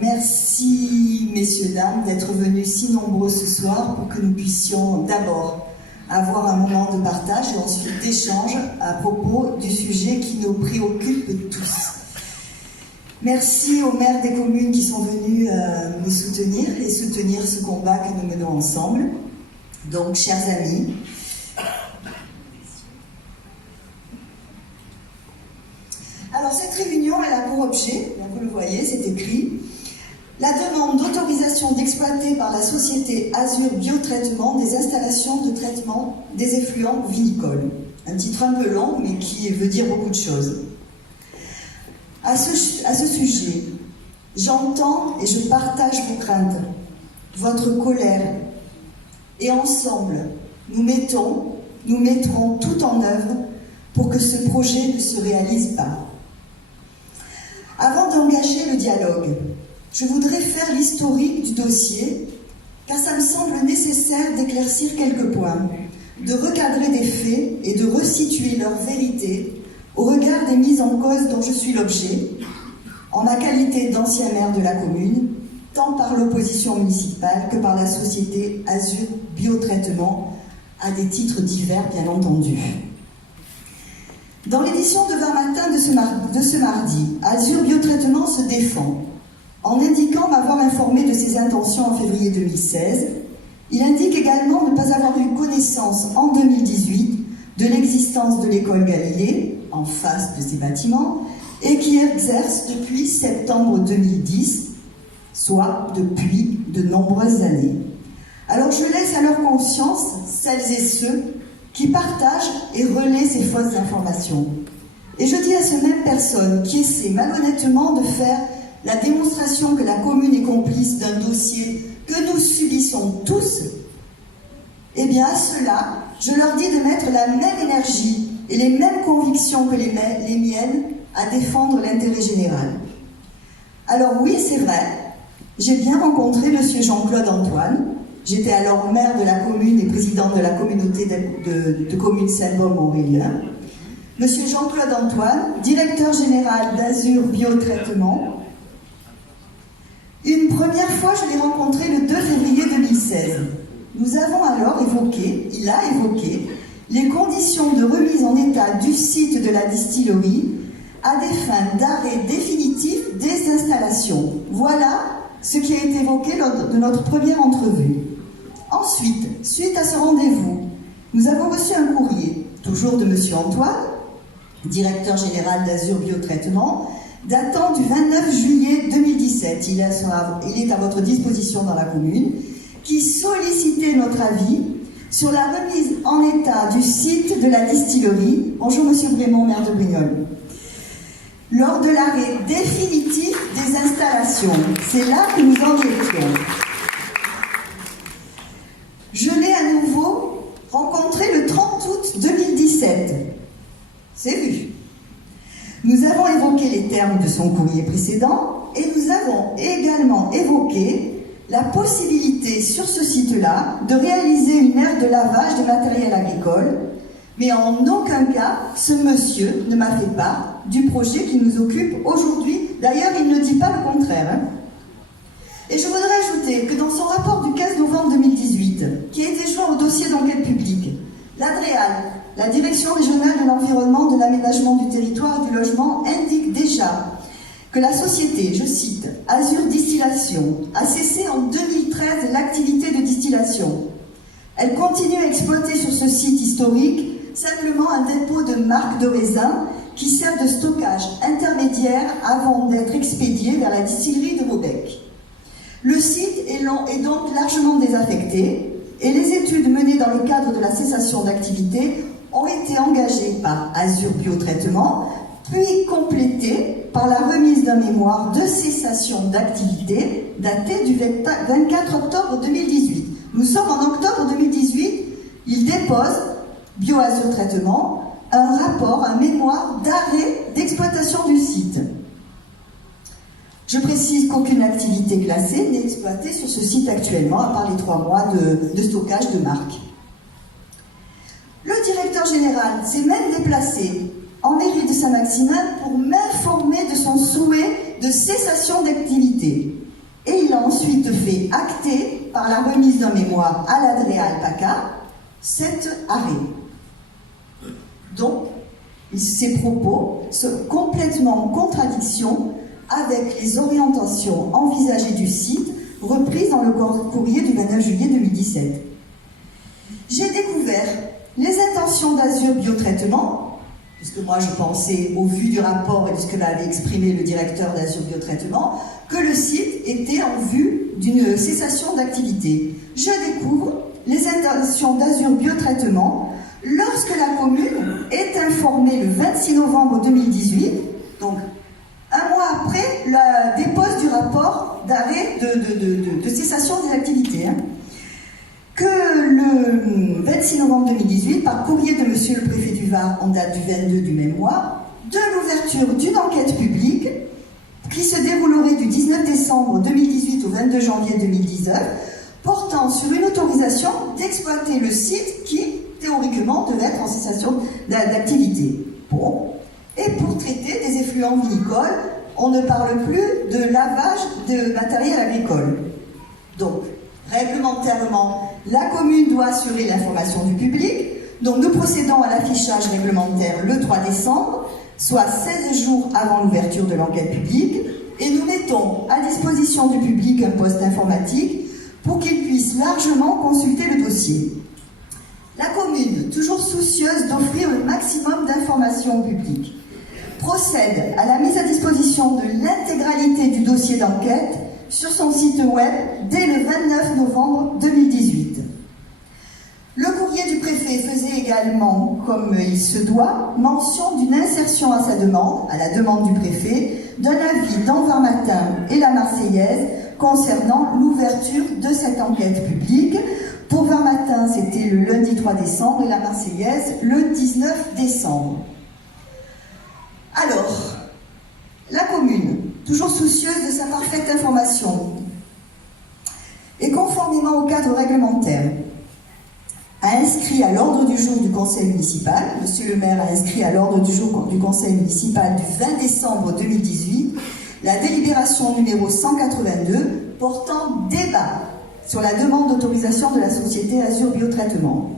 merci, messieurs, dames, d'être venus si nombreux ce soir pour que nous puissions d'abord avoir un moment de partage et ensuite d'échange à propos du sujet qui nous préoccupe tous. Merci aux maires des communes qui sont venus nous soutenir et soutenir ce combat que nous menons ensemble. Donc, chers amis, alors cette réunion, elle a pour objet, vous le voyez, c'est écrit, la demande d'autorisation d'exploiter par la société Azur Biotraitement des installations de traitement des effluents vinicoles. Un titre un peu long, mais qui veut dire beaucoup de choses. À ce sujet, j'entends et je partage vos craintes, votre colère, et ensemble, nous mettrons tout en œuvre pour que ce projet ne se réalise pas. Avant d'engager le dialogue, je voudrais faire l'historique du dossier, car ça me semble nécessaire d'éclaircir quelques points, de recadrer des faits et de resituer leur vérité au regard des mises en cause dont je suis l'objet, en ma qualité d'ancien maire de la commune, tant par l'opposition municipale que par la société Azur Biotraitement, à des titres divers bien entendu. Dans l'édition de 20 matins de ce mardi, Azur Biotraitement se défend. En indiquant m'avoir informé de ses intentions en février 2016, il indique également ne pas avoir eu connaissance en 2018 de l'existence de l'école Galilée, en face de ces bâtiments, et qui exerce depuis septembre 2010, soit depuis de nombreuses années. Alors je laisse à leur conscience celles et ceux qui partagent et relaient ces fausses informations. Et je dis à ces mêmes personnes qui essaient malhonnêtement de faire la démonstration que la commune est complice d'un dossier que nous subissons tous, eh bien à ceux-là, je leur dis de mettre la même énergie et les mêmes convictions que les miennes à défendre l'intérêt général. Alors oui, c'est vrai, j'ai bien rencontré M. Jean-Claude Antoine. J'étais alors maire de la commune et président de la communauté de communes Saint-Baume-Aurélien. M. Jean-Claude Antoine, directeur général d'Azur Biotraitement. Une première fois, je l'ai rencontré le 2 février 2016. Nous avons alors il a évoqué les conditions de remise en état du site de la distillerie à des fins d'arrêt définitif des installations. Voilà ce qui a été évoqué lors de notre première entrevue. Ensuite, suite à ce rendez-vous, nous avons reçu un courrier, toujours de M. Antoine, directeur général d'Azur Biotraitement, datant du 29 juillet 2017. Il est à votre disposition dans la commune, qui sollicitait notre avis sur la remise en état du site de la distillerie. Bonjour Monsieur Brémond, maire de Brignoles. Lors de l'arrêt définitif des installations. C'est là que nous en étions. Je l'ai à nouveau rencontré le 30 août 2017. C'est vu. Nous avons évoqué les termes de son courrier précédent et nous avons également évoqué la possibilité sur ce site-là de réaliser une aire de lavage de matériel agricole, mais en aucun cas ce monsieur ne m'a fait part du projet qui nous occupe aujourd'hui. D'ailleurs, il ne dit pas le contraire. Et je voudrais ajouter que dans son rapport du 15 novembre 2018, qui a été joint au dossier d'enquête publique, l'ADREAL, la Direction régionale de l'environnement, de l'aménagement du territoire et du logement, indique déjà que la société, je cite, Azur Distillation, a cessé en 2013 l'activité de distillation. Elle continue à exploiter sur ce site historique simplement un dépôt de marc de raisin qui sert de stockage intermédiaire avant d'être expédié vers la distillerie de Maubec. Le site est donc largement désaffecté et les études menées dans le cadre de la cessation d'activité ont été engagées par Azur Biotraitement, puis complétées par la remise d'un mémoire de cessation d'activité daté du 24 octobre 2018. Nous sommes en octobre 2018, il dépose, Bioazur Traitement, un rapport, un mémoire d'arrêt d'exploitation du site. Je précise qu'aucune activité classée n'est exploitée sur ce site actuellement, à part les 3 mois de stockage de marque. Le directeur général s'est même déplacé en mairie de Saint-Maximin pour m'informer de son souhait de cessation d'activité. ensuite fait acter par la remise d'un mémoire à l'Adrea Alpaca cet arrêt. Donc, ces propos sont complètement en contradiction avec les orientations envisagées du site reprises dans le courrier du 29 juillet 2017. J'ai découvert les intentions d'Azur Biotraitement, puisque moi je pensais, au vu du rapport et de ce que l'avait exprimé le directeur d'Azur Biotraitement, que le site était en vue d'une cessation d'activité. Je découvre les intentions d'Azur Biotraitement lorsque la commune est informée le 26 novembre 2018, donc un mois après la dépose du rapport d'arrêt de cessation des activités, que le 26 novembre 2018, par courrier de monsieur le préfet du Var en date du 22 du même mois, de l'ouverture d'une enquête publique qui se déroulerait du 19 décembre 2018 au 22 janvier 2019, portant sur une autorisation d'exploiter le site qui, théoriquement, devait être en cessation d'activité. Bon. Et pour traiter des effluents vinicoles, on ne parle plus de lavage de matériel agricole. Donc, réglementairement, la commune doit assurer l'information du public. Donc, nous procédons à l'affichage réglementaire le 3 décembre, soit 16 jours avant l'ouverture de l'enquête publique, et nous mettons à disposition du public un poste informatique pour qu'il puisse largement consulter le dossier. La commune, toujours soucieuse d'offrir le maximum d'informations au public, procède à la mise à disposition de l'intégralité du dossier d'enquête sur son site web dès le 29 novembre 2018. Le courrier du préfet faisait également, comme il se doit, mention d'une insertion à sa demande, à la demande du préfet, d'un avis d'Anvar Matin et la Marseillaise concernant l'ouverture de cette enquête publique. Pour Var Matin, c'était le lundi 3 décembre et la Marseillaise le 19 décembre. Alors, la commune, toujours soucieuse de sa parfaite information, et conformément au cadre réglementaire, a inscrit à l'ordre du jour du conseil municipal, monsieur le maire a inscrit à l'ordre du jour du conseil municipal du 20 décembre 2018, la délibération numéro 182 portant débat sur la demande d'autorisation de la société Azur Biotraitement.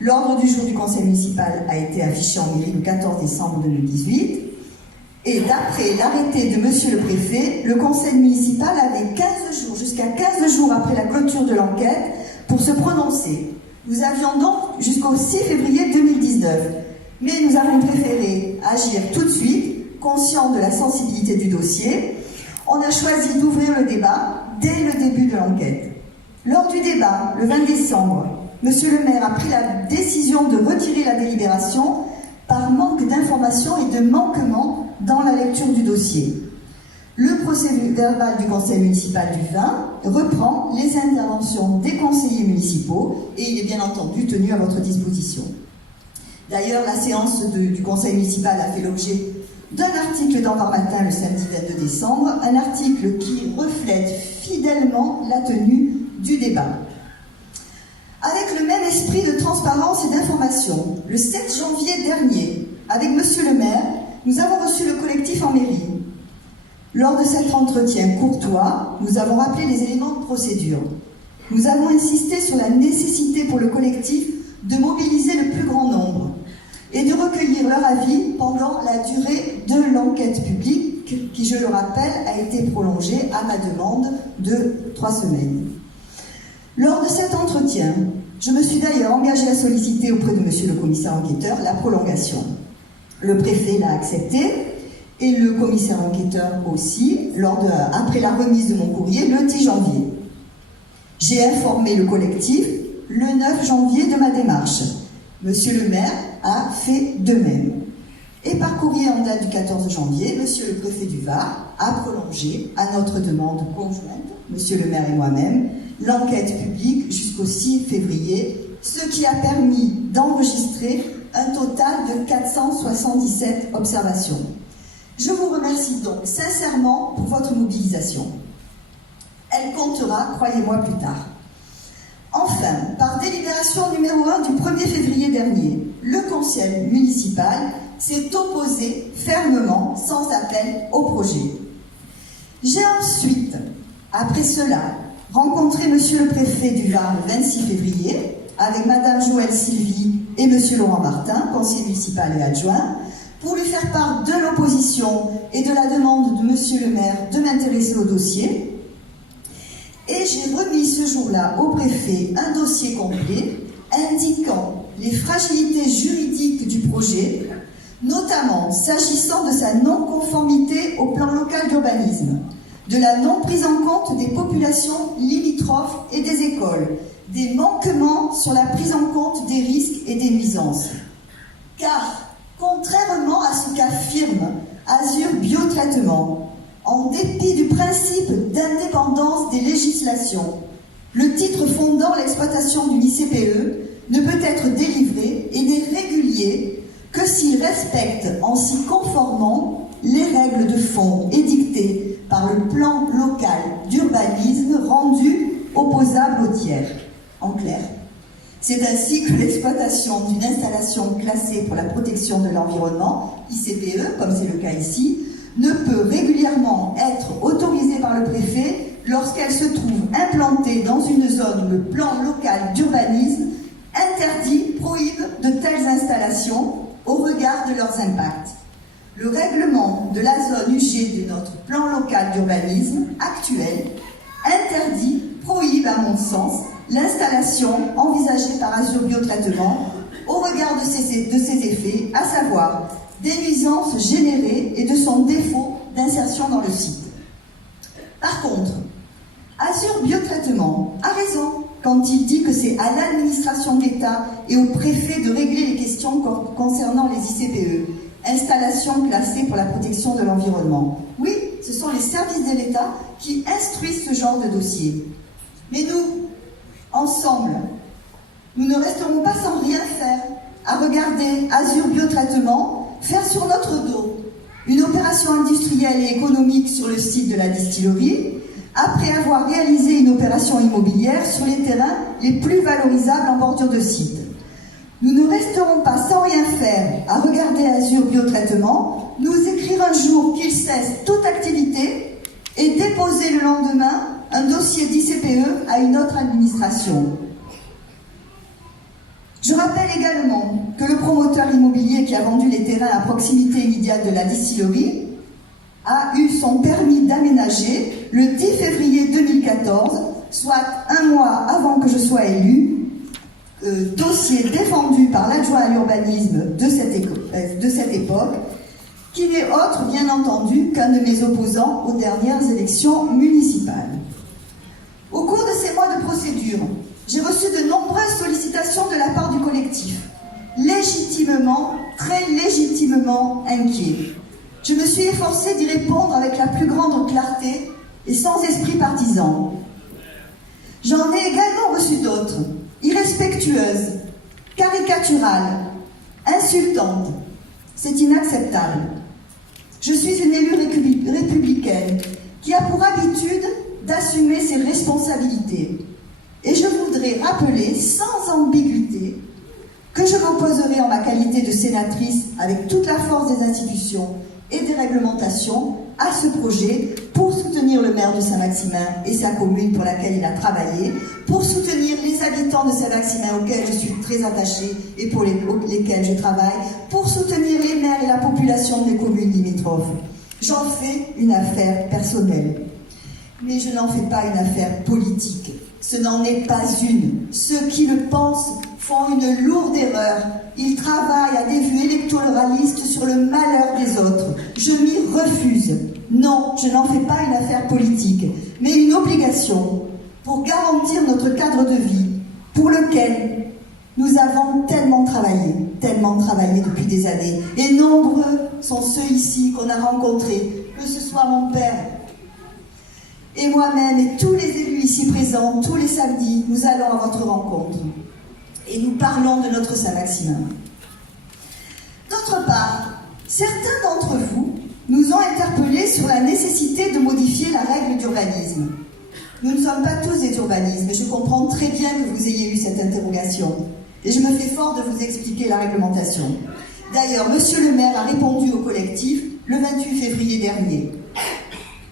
L'ordre du jour du conseil municipal a été affiché en mairie le 14 décembre 2018 et d'après l'arrêté de monsieur le préfet, le conseil municipal avait 15 jours, jusqu'à 15 jours après la clôture de l'enquête, pour se prononcer. Nous avions donc jusqu'au 6 février 2019, mais nous avons préféré agir tout de suite, conscients de la sensibilité du dossier. On a choisi d'ouvrir le débat dès le début de l'enquête. Lors du débat, le 20 décembre, monsieur le maire a pris la décision de retirer la délibération par manque d'informations et de manquement dans la lecture du dossier. Le procès-verbal du conseil municipal du 20 reprend les interventions des conseillers municipaux et il est bien entendu tenu à votre disposition. D'ailleurs, la séance du conseil municipal a fait l'objet d'un article dans Var Matin le samedi 22 décembre, un article qui reflète fidèlement la tenue du débat. Avec le même esprit de transparence et d'information, le 7 janvier dernier, avec monsieur le maire, nous avons reçu le collectif en mairie. Lors de cet entretien courtois, nous avons rappelé les éléments de procédure. Nous avons insisté sur la nécessité pour le collectif de mobiliser le plus grand nombre et de recueillir leur avis pendant la durée de l'enquête publique qui, je le rappelle, a été prolongée à ma demande de 3 semaines. Lors de cet entretien, je me suis d'ailleurs engagée à solliciter auprès de monsieur le commissaire enquêteur la prolongation. Le préfet l'a accepté et le commissaire enquêteur aussi, après la remise de mon courrier le 10 janvier. J'ai informé le collectif le 9 janvier de ma démarche. Monsieur le maire a fait de même. Et par courrier en date du 14 janvier, monsieur le préfet du Var a prolongé, à notre demande conjointe, monsieur le maire et moi-même, l'enquête publique jusqu'au 6 février, ce qui a permis d'enregistrer un total de 477 observations. Je vous remercie donc sincèrement pour votre mobilisation. Elle comptera, croyez-moi, plus tard. Enfin, par délibération numéro 1 du 1er février dernier, le conseil municipal s'est opposé fermement, sans appel, au projet. J'ai ensuite Après cela, rencontrer Monsieur le Préfet du Var le 26 février, avec Madame Joëlle Sylvie et Monsieur Laurent Martin, conseiller municipal et adjoint, pour lui faire part de l'opposition et de la demande de Monsieur le maire de m'intéresser au dossier. Et j'ai remis ce jour-là au préfet un dossier complet indiquant les fragilités juridiques du projet, notamment s'agissant de sa non-conformité au plan local d'urbanisme, de la non-prise en compte des populations limitrophes et des écoles, des manquements sur la prise en compte des risques et des nuisances. Car, contrairement à ce qu'affirme Azur Biotraitement, en dépit du principe d'indépendance des législations, le titre fondant l'exploitation d'une ICPE ne peut être délivré et n'est régulier que s'il respecte en s'y conformant les règles de fond édictées par le plan local d'urbanisme rendu opposable aux tiers. En clair, c'est ainsi que l'exploitation d'une installation classée pour la protection de l'environnement, ICPE, comme c'est le cas ici, ne peut régulièrement être autorisée par le préfet lorsqu'elle se trouve implantée dans une zone où le plan local d'urbanisme interdit, prohibe de telles installations au regard de leurs impacts. Le règlement de la zone UG de notre plan local d'urbanisme actuel interdit, prohibe à mon sens, l'installation envisagée par Azur Biotraitement au regard de ses effets, à savoir des nuisances générées et de son défaut d'insertion dans le site. Par contre, Azur Biotraitement a raison quand il dit que c'est à l'administration de l'État et au préfet de régler les questions concernant les ICPE, installations classées pour la protection de l'environnement. Oui, ce sont les services de l'État qui instruisent ce genre de dossier. Mais nous, ensemble, nous ne resterons pas sans rien faire, à regarder Azur Biotraitement faire sur notre dos une opération industrielle et économique sur le site de la distillerie, après avoir réalisé une opération immobilière sur les terrains les plus valorisables en bordure de site. Nous ne resterons pas sans rien faire à regarder Azur Biotraitement, nous écrire un jour qu'il cesse toute activité et déposer le lendemain un dossier d'ICPE à une autre administration. Je rappelle également que le promoteur immobilier qui a vendu les terrains à proximité immédiate de la distillerie a eu son permis d'aménager le 10 février 2014, soit un mois avant que je sois élu, dossier défendu par l'adjoint à l'urbanisme de cette époque, qui n'est autre, bien entendu, qu'un de mes opposants aux dernières élections municipales. Au cours de ces mois de procédure, j'ai reçu de nombreuses sollicitations de la part du collectif, légitimement, très légitimement inquiet. Je me suis efforcée d'y répondre avec la plus grande clarté et sans esprit partisan. J'en ai également reçu d'autres, irrespectueuses, caricaturales, insultantes. C'est inacceptable. Je suis une élue républicaine qui a pour habitude d'assumer ses responsabilités. Et je voudrais rappeler sans ambiguïté que je m'opposerai en ma qualité de sénatrice avec toute la force des institutions et des réglementations à ce projet pour soutenir le maire de Saint-Maximin et sa commune pour laquelle il a travaillé, pour soutenir les habitants de Saint-Maximin auxquels je suis très attachée et pour lesquels je travaille, pour soutenir les maires et la population des communes limitrophes. J'en fais une affaire personnelle, mais je n'en fais pas une affaire politique. Ce n'en est pas une. Ceux qui le pensent font une lourde erreur. Ils travaillent à des vues électoralistes sur le malheur des autres. Je m'y refuse. Non, je n'en fais pas une affaire politique, mais une obligation pour garantir notre cadre de vie, pour lequel nous avons tellement travaillé depuis des années. Et nombreux sont ceux ici qu'on a rencontrés, que ce soit mon père, et moi-même et tous les élus ici présents, tous les samedis, nous allons à votre rencontre et nous parlons de notre Saint-Maximin. D'autre part, certains d'entre vous nous ont interpellés sur la nécessité de modifier la règle d'urbanisme. Nous ne sommes pas tous des urbanistes, mais je comprends très bien que vous ayez eu cette interrogation et je me fais fort de vous expliquer la réglementation. D'ailleurs, monsieur le maire a répondu au collectif le 28 février dernier.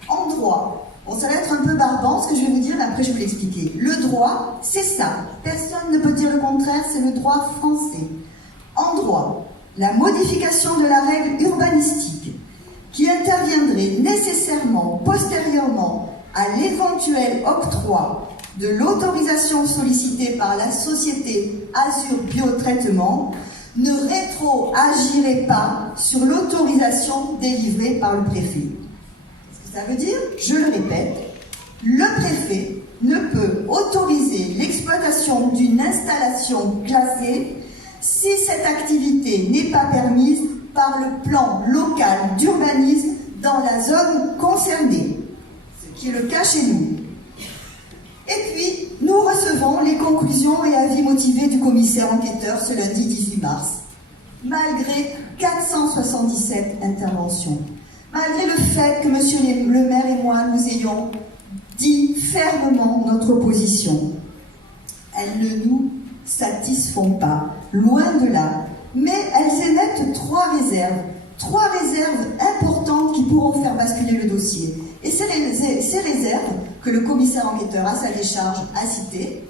En droit, on ça va être un peu barbant ce que je vais vous dire, mais après je vais vous l'expliquer. Le droit, c'est ça. Personne ne peut dire le contraire, c'est le droit français. En droit, la modification de la règle urbanistique qui interviendrait nécessairement postérieurement à l'éventuel octroi de l'autorisation sollicitée par la société Azur Biotraitement ne rétroagirait pas sur l'autorisation délivrée par le préfet. Qu'est-ce que ça veut dire? Je le répète, le préfet ne peut autoriser l'exploitation d'une installation classée si cette activité n'est pas permise par le plan local d'urbanisme dans la zone concernée, ce qui est le cas chez nous. Et puis, nous recevons les conclusions et avis motivés du commissaire enquêteur ce lundi 18 mars. Malgré 477 interventions, malgré le fait que monsieur le maire et moi nous ayons dit fermement notre position, elles ne nous satisfont pas, loin de là, mais elles émettent trois réserves importantes qui pourront faire basculer le dossier. Et ces réserves que le commissaire enquêteur à sa décharge a citées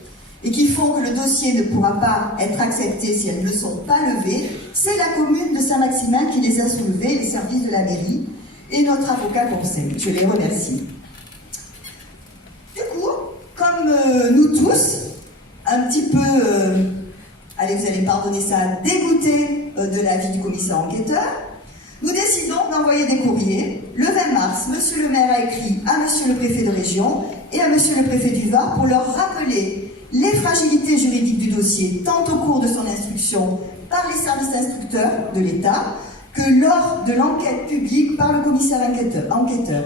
et qui font que le dossier ne pourra pas être accepté si elles ne sont pas levées, c'est la commune de Saint-Maximin qui les a soulevées, les services de la mairie et notre avocat conseil. Je les remercie. Du coup, comme nous tous, un petit peu, allez, vous allez pardonner ça, dégoûtés de l'avis du commissaire enquêteur, nous décidons d'envoyer des courriers. Le 20 mars, monsieur le maire a écrit à monsieur le préfet de région et à monsieur le préfet du Var pour leur rappeler les fragilités juridiques du dossier, tant au cours de son instruction par les services instructeurs de l'État que lors de l'enquête publique par le commissaire enquêteur.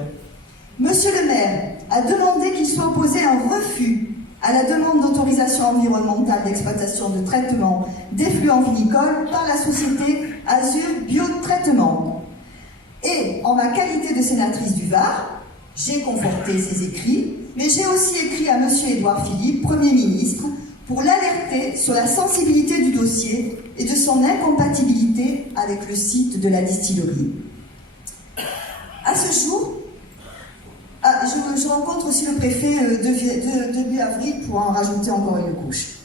Monsieur le maire a demandé qu'il soit opposé un refus à la demande d'autorisation environnementale d'exploitation de traitement d'effluents vinicoles par la société Azur Biotraitement. Et en ma qualité de sénatrice du Var, j'ai conforté ces écrits, mais j'ai aussi écrit à monsieur Édouard Philippe, Premier ministre, pour l'alerter sur la sensibilité du dossier et de son incompatibilité avec le site de la distillerie. À ce jour, je rencontre aussi le préfet début avril pour en rajouter encore une couche.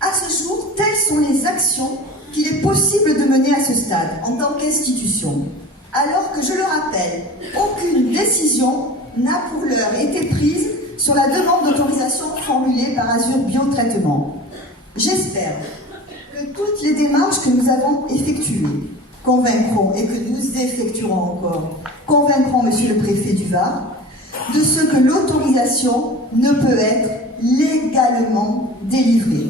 À ce jour, telles sont les actions qu'il est possible de mener à ce stade en tant qu'institution, alors que, je le rappelle, aucune décision n'a pour l'heure été prise sur la demande d'autorisation formulée par Azur Biotraitement. J'espère que toutes les démarches que nous avons effectuées convaincront, et que nous effectuerons encore, convaincront monsieur le préfet du Var de ce que l'autorisation ne peut être légalement délivrée.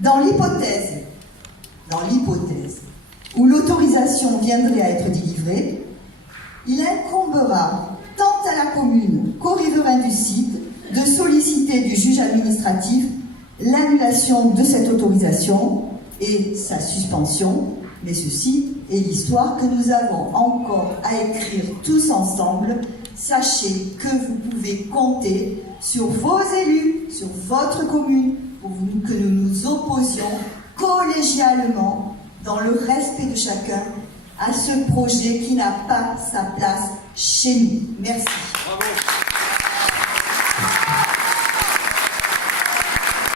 Dans l'hypothèse où l'autorisation viendrait à être délivrée, il incombera tant à la commune qu'aux riverains du site de solliciter du juge administratif l'annulation de cette autorisation et sa suspension, mais ceci est l'histoire que nous avons encore à écrire tous ensemble. Sachez que vous pouvez compter sur vos élus, sur votre commune, pour que nous nous opposions collégialement, dans le respect de chacun, à ce projet qui n'a pas sa place chez nous. Merci. Bravo.